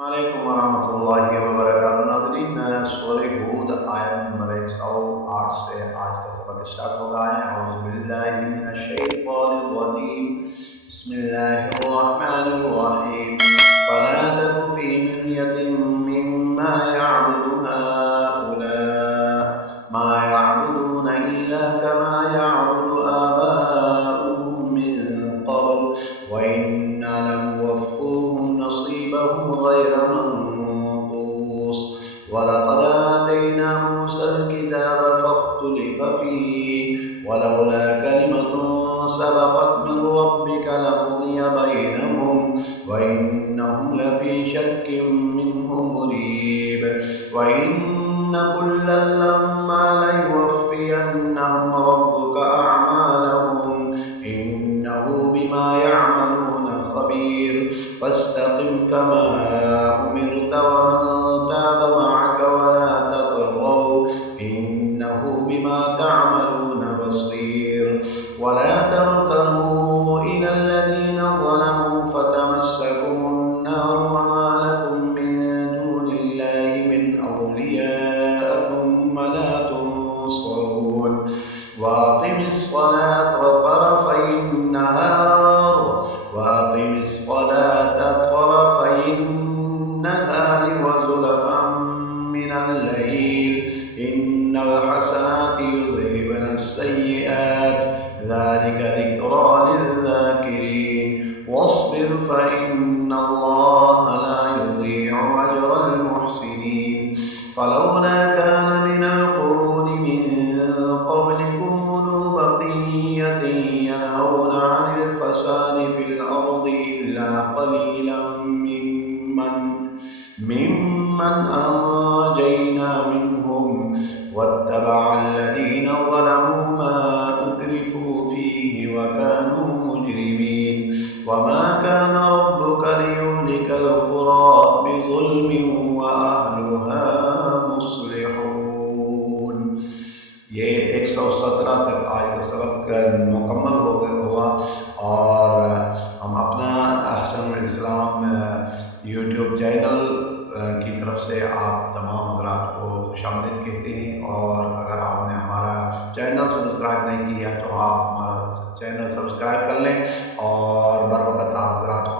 वालेकुम वरहमतुल्लाहि वबरकातुहू। नाज़रीन, सूरह हूद आयत नंबर 108 से आज का सबक स्टार्ट होगा है। औज़ु बिल्लाहि मिनश शैतानिर रजीम। बिस्मिल्लाहिर्रहमानिर्रहीम। फला तकु फ़ी मिर्यतिन मिम्मा यअबुदु हाउला मा यअबुदून इल्ला कमा यअबुदु आबाउहुम मिन क़ब्ल व इन्ना लमुवफ़्फ़ूहुम नसीबहुम ग़ैर मनक़ूस। वलक़द आतैना मूसल किताब फ़ख्तुलिफ़ फ़ीहि वलौला कलिमतुन सबक़त मिन रब्बिक लक़ुदिय बैनहुम व इन्नहुम लफ़ी शक्किम मिन्हु मुरीब। व इन्न कुल्लन लम्मा लयुवफ़्फ़ियन्नहुम रब्बुक अअमालहुम इन्नहु बिमा यअमलून ख़बीर। फ़स्तक़िम कमा उमिरत वमन ताब मअक वला ततग़ौ इन्नहु बिमा तअमलून बसीर। वला तर्कनू इलल्लज़ीना ज़लमू फ़तमस्सकुमुन्नार वमा लकुम मिन दूनिल्लाहि मिन औलिया थुम्म ला तुनसरून। वाक़िमिस्सलाता طرفي وزلفا من الليل إن الحسنات يذهبن السيئات ذلك ذكرى للذاكرين واصبر فإن الله لا يضيع أجر المحسنين فلولا كان من القرون من قبلكم أولو بقية ينهون عن الفساد في الأرض إلا قليلا ممن أنجينا منهم واتبع الذين ظلموا ما أترفوا فيه وكانوا مجرمين وما كان ربك ليهلك القرى بظلم وأهلها مصلحون। ये 117 तक आज का सबक मुकम्मल हुआ और हम अपना अहसन इस्लाम यूट्यूब चैनल की तरफ से आप तमाम हज़रात को खुशामदीद कहते हैं। और अगर आपने हमारा चैनल सब्सक्राइब नहीं किया तो आप हमारा चैनल सब्सक्राइब कर लें और बर वक़्त आप हज़रात को